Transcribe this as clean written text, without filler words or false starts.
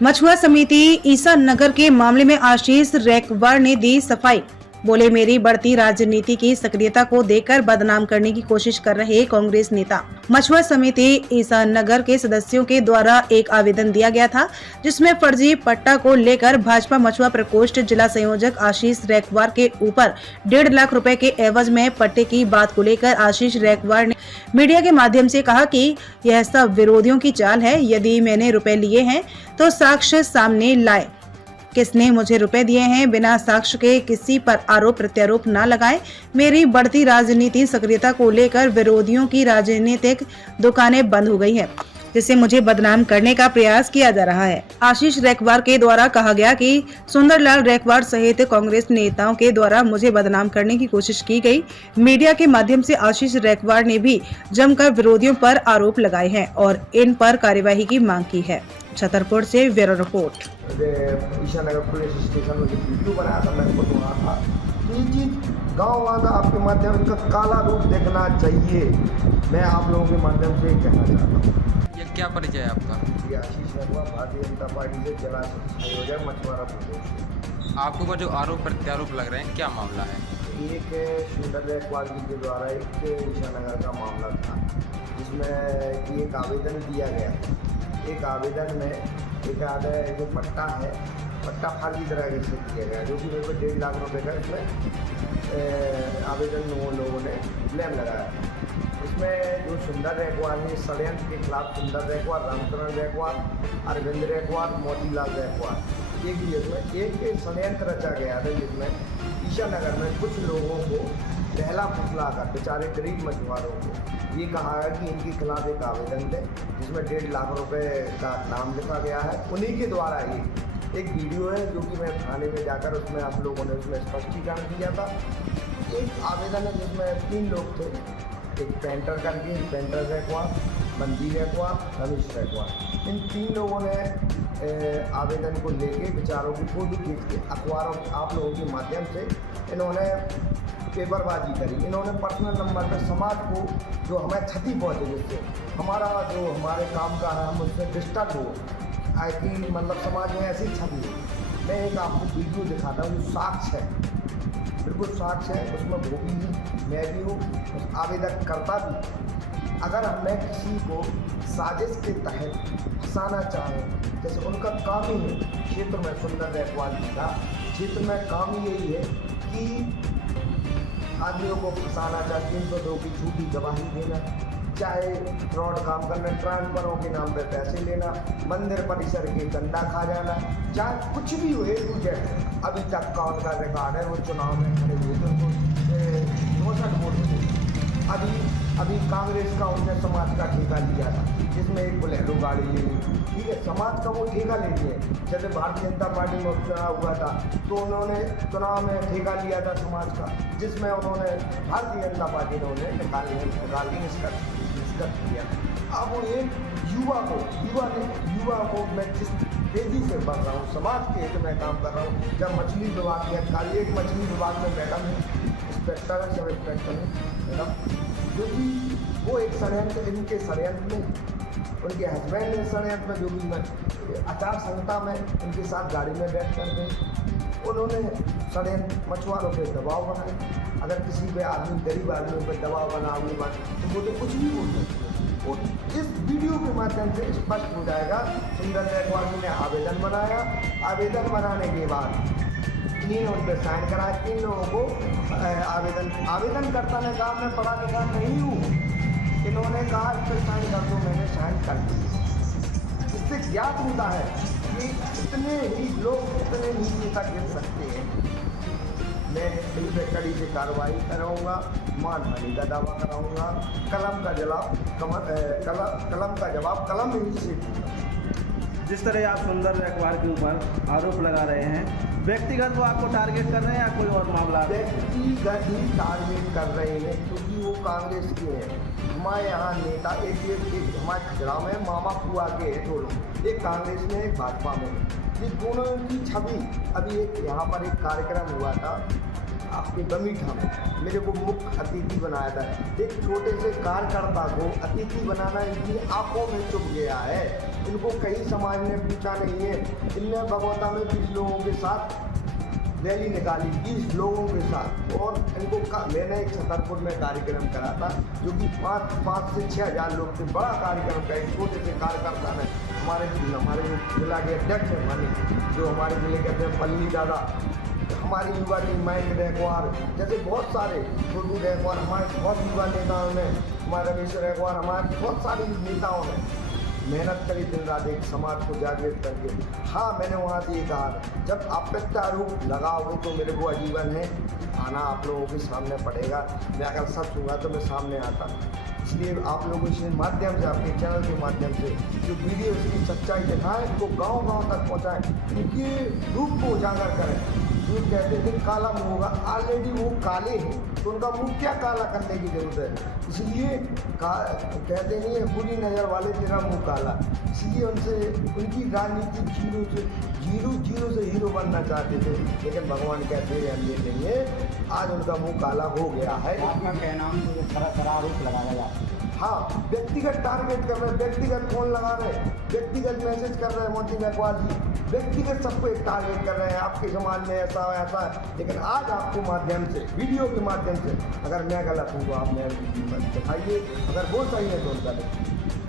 मछुआ समिति ईसा नगर के मामले में आशीष रैकवार ने दी सफाई। बोले, मेरी बढ़ती राजनीति की सक्रियता को देखकर बदनाम करने की कोशिश कर रहे कांग्रेस नेता। मछुआ समिति ईसा नगर के सदस्यों के द्वारा एक आवेदन दिया गया था, जिसमें फर्जी पट्टा को लेकर भाजपा मछुआ प्रकोष्ठ जिला संयोजक आशीष रैकवार के ऊपर 1.5 लाख रुपए के एवज में पट्टे की बात को लेकर आशीष रैकवार ने मीडिया के माध्यम से कहा कि यह सब विरोधियों की चाल है। यदि मैंने रुपए लिए हैं तो साक्ष्य सामने लाए। किसने मुझे रुपए दिए हैं, बिना साक्ष्य के किसी पर आरोप प्रत्यारोप न लगाएं। मेरी बढ़ती राजनीति सक्रियता को लेकर विरोधियों की राजनीतिक दुकानें बंद हो गई हैं, जिससे मुझे बदनाम करने का प्रयास किया जा रहा है। आशीष रैकवार के द्वारा कहा गया कि सुंदरलाल रैकवार सहित कांग्रेस नेताओं के द्वारा मुझे बदनाम करने की कोशिश की गई। मीडिया के माध्यम से आशीष रैकवार ने भी जमकर विरोधियों पर आरोप लगाए हैं और इन पर कार्यवाही की मांग की है। छतरपुर से ब्यूरो रिपोर्ट। ईसा नगर पुलिस स्टेशन में वीडियो बनाया था, मैं खुद वहाँ था। ये चीज़ गाँव वाला आपके माध्यम से इनका काला रूप देखना चाहिए। मैं आप लोगों के माध्यम से कहना चाहता हूँ। ये क्या परिचय है आपका? ये आशीष रैकवार, भारतीय जनता पार्टी से जिला संयोजक मछुआरा प्रकोष्ठ। आपके ऊपर जो आरोप प्रत्यारोप लग रहे हैं, क्या मामला है? एक सुंदर रैकवार जी के द्वारा एक ईसा नगर का मामला था, जिसमें एक आवेदन दिया गया। एक आवेदन में एक आधा जो पट्टा है, पट्टा फर्जी तरह से किया गया, जो कि मेरे को 1.5 लाख रुपए का इसमें आवेदन लोगों ने ब्लेम लगाया। इसमें जो सुंदर रैकवार ने षड्यंत्र के खिलाफ सुंदर रैकवार, रामचरण रैकवार, अरविंद रैकवार, मोतीलाल रैकवार, एक षड्यंत्र रचा गया था, जिसमें ईसा नगर में कुछ लोगों को पहला फसला कर बेचारे गरीब मछुआरों को ये कहा है कि इनके खिलाफ एक आवेदन दें, जिसमें 1.5 लाख रुपए का नाम लिखा गया है। उन्हीं के द्वारा ही एक वीडियो है, जो कि मैं थाने में जाकर उसमें आप लोगों ने उसमें स्पष्टीकरण दिया था। एक आवेदन है जिसमें 3 लोग थे, एक पेंटर करके, पेंटर रैकवार, मंजी रैकवार, रमेश रैकवार। इन 3 लोगों ने आवेदन को लेके बेचारों की फोटो खींच के अखबारों आप लोगों के माध्यम से इन्होंने पेपरबाजी करी। इन्होंने पर्सनल नंबर पर समाज को जो हमें क्षति पहुँचे, जिससे हमारा जो हमारे काम का है हम उससे डिस्टर्ब हो, कि मतलब समाज में ऐसी छवि हो। मैं एक आपको वीडियो दिखाता हूँ, जो साक्ष्य है, बिल्कुल साक्ष्य है। उसमें वो भी मैं भी हूँ, उस आवेदन करता भी। अगर हमें किसी को साजिश के तहत फंसाना चाहें, जैसे उनका काम ही है क्षेत्र में, सुंदर रैकवार जी का क्षेत्र में काम ही यही है कि आदमियों को फंसाना, चाहे 302 की झूठी गवाही देना, चाहे फ्रॉड काम करना, ट्रांसफरों के नाम पे पैसे लेना, मंदिर परिसर के चंदा खा जाना, चाहे कुछ भी हो। अभी तक का उनका रिकॉर्ड है, वो चुनाव में खड़े हुए थे, उनको 64 वोट थे। अभी कांग्रेस का उनने समाज का ठेका लिया था, जिसमें एक बोलेरो गाड़ी ले ली, ठीक है। समाज का वो ठेका ले लिए। जैसे भारतीय जनता पार्टी में उपचुनाव हुआ था, तो उन्होंने चुनाव में ठेका लिया था समाज का, जिसमें उन्होंने भारतीय जनता पार्टी ने उन्हें निकाल निष्कर्ष किया। अब वो एक युवा को मैं जिस तेज़ी से बढ़ रहा हूँ, समाज के हित में काम कर रहा हूँ। जब मछली विभाग के अधिकारी, एक मछली विभाग में मैडम है, इंस्पेक्टर है, सब इंस्पेक्टर है मैडम, जो कि वो एक षड्यंत्र, इनके षड्यंत्र में, उनके हस्बैंड ने षड्यंत्र में, जो भी आचार संहिता में उनके साथ गाड़ी में बैठ कर गए, उन्होंने षड्यंत्र मछुआरों पर दबाव बनाया। अगर किसी पे आदमी, गरीब आदमी पर दबाव बना हुई बात, तो वो तो कुछ भी बोल सकते हैं। वो इस वीडियो के माध्यम से स्पष्ट हो जाएगा। सुंदर रैकवार जी ने आवेदन बनाया, आवेदन बनाने के बाद 3 उन पर साइन कराए। 3 लोगों को आवेदनकर्ता ने कहा मैं पढ़ा लिखा नहीं हूँ, इन्होंने कहा इस पर साइन कर दो, मैंने साइन कर दी। इससे ज्ञात होता है कि इतने ही लोग इतने नीचे तक गिर सकते हैं। मैं इन पर कड़ी से कार्रवाई कराऊँगा, मानहानि का दावा कराऊँगा, कलम का जवाब कलम ही से। जिस तरह आप सुंदर रैकवार के ऊपर आरोप लगा रहे हैं, व्यक्तिगत वो आपको टारगेट कर रहे हैं या कोई और मामला? व्यक्तिगत ही टारगेट कर रहे हैं, क्योंकि वो कांग्रेस के हैं। हमारे यहाँ नेता एक हमारे खजरा में मामा फुआ के हैं 2 लोग, एक कांग्रेस में, एक भाजपा में। ये दोनों की छवि, अभी एक यहाँ पर एक कार्यक्रम हुआ था आपके बमीठा में, मेरे को मुख्य अतिथि बनाया था। एक छोटे से कार्यकर्ता को अतिथि बनाना इनकी आंखों में चुभ गया है। इनको कहीं समाज ने पूछा नहीं है। इनने बगौता में 20 लोगों के साथ रैली निकाली, 20 लोगों के साथ, और इनको मैंने एक छतरपुर में कार्यक्रम करा था जो कि 5 से 6 हज़ार लोग थे। बड़ा कार्यक्रम का एक छोटे से कार्यकर्ता ने हमारे जिला के अध्यक्ष हैं मानी, जो हमारे जिले के अध्यक्ष पल्ली दादा, हमारी युवा टीम मयंक रैकवार जैसे बहुत सारे, छोटू रैकवार, हमारे बहुत युवा नेताओं ने, हमारे रमेश रैकवार, हमारे बहुत सारे नेताओं ने मेहनत करी दिन रात एक समाज को जागृत करके। हाँ, मैंने वहाँ से ये कहा जब आप प्रत्यारोप लगाओगे तो मेरे को आजीवन है आना आप लोगों के सामने पड़ेगा। मैं अगर सच हुआ तो मैं सामने आता। इसलिए आप लोगों के माध्यम से, आपके चैनल के माध्यम से जो वीडियो इसकी सच्चाई दिखाएं, इनको गांव-गांव तक पहुंचाएं, उनके रूप को उजागर करें। जो कहते थे काला मुँह होगा, ऑलरेडी वो काले हैं, तो उनका मुँह क्या काला करने की जरूरत है। इसलिए कहते नहीं है बुरी नज़र वाले तेरा मुँह काला। इसलिए उनसे उनकी राजनीति जीरो से हीरो बनना चाहते थे, लेकिन भगवान कहते हैं हम ये नहीं है, आज उनका मुँह काला हो गया है। आपका कहना आरोप लगाया जाता है। हाँ, व्यक्तिगत टारगेट कर रहे हैं, व्यक्तिगत फोन लगा रहे हैं, व्यक्तिगत मैसेज कर रहे हैं मोदी रैकवार जी, व्यक्तिगत सबको एक टारगेट कर रहे हैं। आपके समाज में ऐसा है, लेकिन आज आपको माध्यम से, वीडियो के माध्यम से, अगर मैं गलत हूँ तो आप मैं दिखाइए, अगर वो सही है तो उनका नहीं।